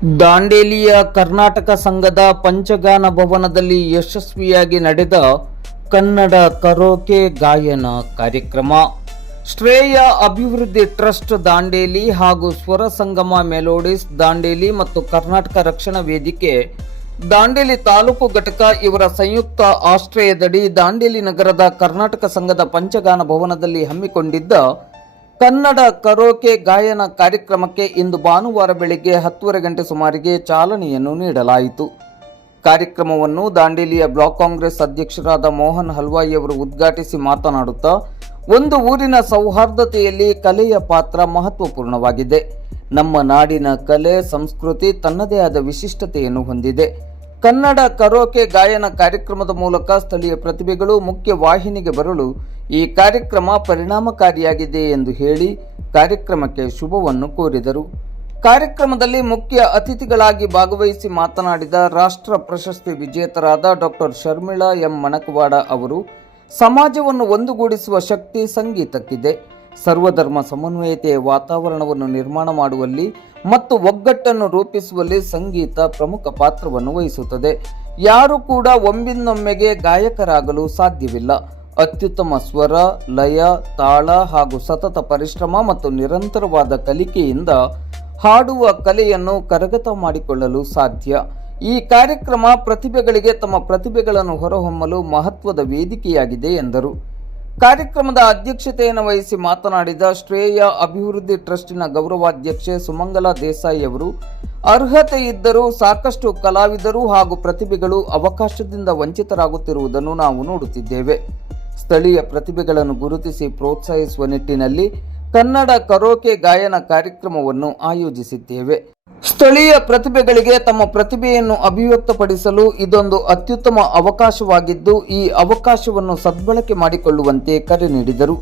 ದಾಂಡೇಲಿಯ ಕರ್ನಾಟಕ ಸಂಘದ ಪಂಚಗಾನ ಭವನದಲ್ಲಿ ಯಶಸ್ವಿಯಾಗಿ ನಡೆದ ಕನ್ನಡ ಕರೋಕೆ ಗಾಯನ ಕಾರ್ಯಕ್ರಮ. ಶ್ರೇಯ ಅಭಿವೃದ್ಧಿ ಟ್ರಸ್ಟ್ ದಾಂಡೇಲಿ ಹಾಗೂ ಸ್ವರ ಸಂಗಮ ಮೆಲೋಡಿಸ್ ದಾಂಡೇಲಿ ಮತ್ತು ಕರ್ನಾಟಕ ರಕ್ಷಣಾ ವೇದಿಕೆ ದಾಂಡೇಲಿ ತಾಲೂಕು ಘಟಕ ಇವರ ಸಂಯುಕ್ತ ಆಶ್ರಯದಡಿ ದಾಂಡೇಲಿ ನಗರದ ಕರ್ನಾಟಕ ಸಂಘದ ಪಂಚಗಾನ ಭವನದಲ್ಲಿ ಹಮ್ಮಿಕೊಂಡಿದ್ದ ಕನ್ನಡ ಕರೋಕೆ ಗಾಯನ ಕಾರ್ಯಕ್ರಮಕ್ಕೆ ಇಂದು ಭಾನುವಾರ ಬೆಳಗ್ಗೆ 10:30 ಗಂಟೆ ಸುಮಾರಿಗೆ ಚಾಲನೆಯನ್ನು ನೀಡಲಾಯಿತು. ಕಾರ್ಯಕ್ರಮವನ್ನು ದಾಂಡೇಲಿಯ ಬ್ಲಾಕ್ ಕಾಂಗ್ರೆಸ್ ಅಧ್ಯಕ್ಷರಾದ ಮೋಹನ್ ಹಲ್ವಾಯಿ ಅವರು ಉದ್ಘಾಟಿಸಿ ಮಾತನಾಡುತ್ತಾ, ಒಂದು ಊರಿನ ಸೌಹಾರ್ದತೆಯಲ್ಲಿ ಕಲೆಯ ಪಾತ್ರ ಮಹತ್ವಪೂರ್ಣವಾಗಿದೆ. ನಮ್ಮ ನಾಡಿನ ಕಲೆ ಸಂಸ್ಕೃತಿ ತನ್ನದೇ ಆದ ವಿಶಿಷ್ಟತೆಯನ್ನು ಹೊಂದಿದೆ. ಕನ್ನಡ ಕರೋಕೆ ಗಾಯನ ಕಾರ್ಯಕ್ರಮದ ಮೂಲಕ ಸ್ಥಳೀಯ ಪ್ರತಿಭೆಗಳು ಮುಖ್ಯ ವಾಹಿನಿಗೆ ಬರಲು ಈ ಕಾರ್ಯಕ್ರಮ ಪರಿಣಾಮಕಾರಿಯಾಗಿದೆ ಎಂದು ಹೇಳಿ ಕಾರ್ಯಕ್ರಮಕ್ಕೆ ಶುಭವನ್ನು ಕೋರಿದರು. ಕಾರ್ಯಕ್ರಮದಲ್ಲಿ ಮುಖ್ಯ ಅತಿಥಿಗಳಾಗಿ ಭಾಗವಹಿಸಿ ಮಾತನಾಡಿದ ರಾಷ್ಟ್ರ ಪ್ರಶಸ್ತಿ ವಿಜೇತರಾದ ಡಾಕ್ಟರ್ ಶರ್ಮಿಳಾ ಎಂ ಮಣಕವಾಡ ಅವರು, ಸಮಾಜವನ್ನು ಒಂದುಗೂಡಿಸುವ ಶಕ್ತಿ ಸಂಗೀತಕ್ಕಿದೆ. ಸರ್ವಧರ್ಮ ಸಮನ್ವಯತೆಯ ವಾತಾವರಣವನ್ನು ನಿರ್ಮಾಣ ಮಾಡುವಲ್ಲಿ ಮತ್ತು ಒಗ್ಗಟ್ಟನ್ನು ರೂಪಿಸುವಲ್ಲಿ ಸಂಗೀತ ಪ್ರಮುಖ ಪಾತ್ರವನ್ನು ವಹಿಸುತ್ತದೆ. ಯಾರು ಕೂಡ ಒಮ್ಮಿಂದೊಮ್ಮೆಗೆ ಗಾಯಕರಾಗಲು ಸಾಧ್ಯವಿಲ್ಲ. ಅತ್ಯುತ್ತಮ ಸ್ವರ, ಲಯ, ತಾಳ ಹಾಗೂ ಸತತ ಪರಿಶ್ರಮ ಮತ್ತು ನಿರಂತರವಾದ ಕಲಿಕೆಯಿಂದ ಹಾಡುವ ಕಲೆಯನ್ನು ಕರಗತ ಮಾಡಿಕೊಳ್ಳಲು ಸಾಧ್ಯ. ಈ ಕಾರ್ಯಕ್ರಮ ಪ್ರತಿಭೆಗಳಿಗೆ ತಮ್ಮ ಪ್ರತಿಭೆಗಳನ್ನು ಹೊರಹೊಮ್ಮಲು ಮಹತ್ವದ ವೇದಿಕೆಯಾಗಿದೆ ಎಂದರು. ಕಾರ್ಯಕ್ರಮದ ಅಧ್ಯಕ್ಷತೆಯನ್ನು ವಹಿಸಿ ಮಾತನಾಡಿದ ಶ್ರೇಯ ಅಭಿವೃದ್ಧಿ ಟ್ರಸ್ಟಿನ ಗೌರವಾಧ್ಯಕ್ಷೆ ಸುಮಂಗಲಾ ದೇಸಾಯಿ ಅವರು, ಅರ್ಹತೆ ಇದ್ದರೂ ಸಾಕಷ್ಟು ಕಲಾವಿದರು ಹಾಗೂ ಪ್ರತಿಭೆಗಳು ಅವಕಾಶದಿಂದ ವಂಚಿತರಾಗುತ್ತಿರುವುದನ್ನು ನಾವು ನೋಡುತ್ತಿದ್ದೇವೆ. ಸ್ಥಳೀಯ ಪ್ರತಿಭೆಗಳನ್ನು ಗುರುತಿಸಿ ಪ್ರೋತ್ಸಾಹಿಸುವ ನಿಟ್ಟಿನಲ್ಲಿ ಕನ್ನಡ ಕರೋಕೆ ಗಾಯನ ಕಾರ್ಯಕ್ರಮವನ್ನು ಆಯೋಜಿಸಿದ್ದೇವೆ. ಸ್ಥಳೀಯ ಪ್ರತಿಭೆಗಳಿಗೆ ತಮ್ಮ ಪ್ರತಿಭೆಯನ್ನು ಅಭಿವ್ಯಕ್ತಪಡಿಸಲು ಇದೊಂದು ಅತ್ಯುತ್ತಮ ಅವಕಾಶವಾಗಿದ್ದು, ಈ ಅವಕಾಶವನ್ನು ಸದ್ಬಳಕೆ ಮಾಡಿಕೊಳ್ಳುವಂತೆ ಕರೆ ನೀಡಿದರು.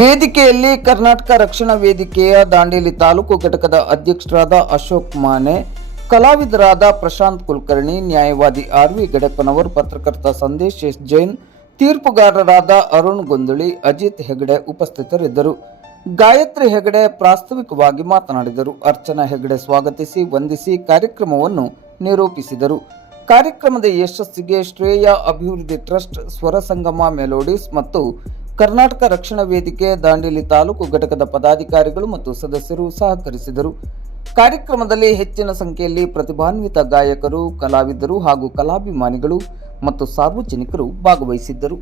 ವೇದಿಕೆಯಲ್ಲಿ ಕರ್ನಾಟಕ ರಕ್ಷಣಾ ವೇದಿಕೆಯ ದಾಂಡೇಲಿ ತಾಲೂಕು ಘಟಕದ ಅಧ್ಯಕ್ಷರಾದ ಅಶೋಕ್ ಮಾನೆ, ಕಲಾವಿದರಾದ ಪ್ರಶಾಂತ್ ಕುಲಕರ್ಣಿ, ನ್ಯಾಯವಾದಿ ಆರ್.ವಿ. ಗಡಪ್ಪನವರ್, ಪತ್ರಕರ್ತ ಸಂದೇಶ್ ಎಸ್. ಜೈನ್, ತೀರ್ಪುಗಾರರಾದ ಅರುಣ್ ಗೊಂದಳಿ, ಅಜಿತ್ ಹೆಗಡೆ ಉಪಸ್ಥಿತರಿದ್ದರು. ಗಾಯತ್ರಿ ಹೆಗಡೆ ಪ್ರಾಸ್ತಾವಿಕವಾಗಿ ಮಾತನಾಡಿದರು. ಅರ್ಚನಾ ಹೆಗಡೆ ಸ್ವಾಗತಿಸಿ ವಂದಿಸಿ ಕಾರ್ಯಕ್ರಮವನ್ನು ನಿರೂಪಿಸಿದರು. ಕಾರ್ಯಕ್ರಮದ ಯಶಸ್ಸಿಗೆ ಶ್ರೇಯ ಅಭಿವೃದ್ಧಿ ಟ್ರಸ್ಟ್, ಸ್ವರ ಸಂಗಮ ಮೆಲೋಡಿಸ್ ಮತ್ತು ಕರ್ನಾಟಕ ರಕ್ಷಣಾ ವೇದಿಕೆ ದಾಂಡೇಲಿ ತಾಲೂಕು ಘಟಕದ ಪದಾಧಿಕಾರಿಗಳು ಮತ್ತು ಸದಸ್ಯರು ಸಹಕರಿಸಿದರು. ಕಾರ್ಯಕ್ರಮದಲ್ಲಿ ಹೆಚ್ಚಿನ ಸಂಖ್ಯೆಯಲ್ಲಿ ಪ್ರತಿಭಾನ್ವಿತ ಗಾಯಕರು, ಕಲಾವಿದರು ಹಾಗೂ ಕಲಾಭಿಮಾನಿಗಳು ಮತ್ತು ಸಾರ್ವಜನಿಕರು ಭಾಗವಹಿಸಿದ್ದರು.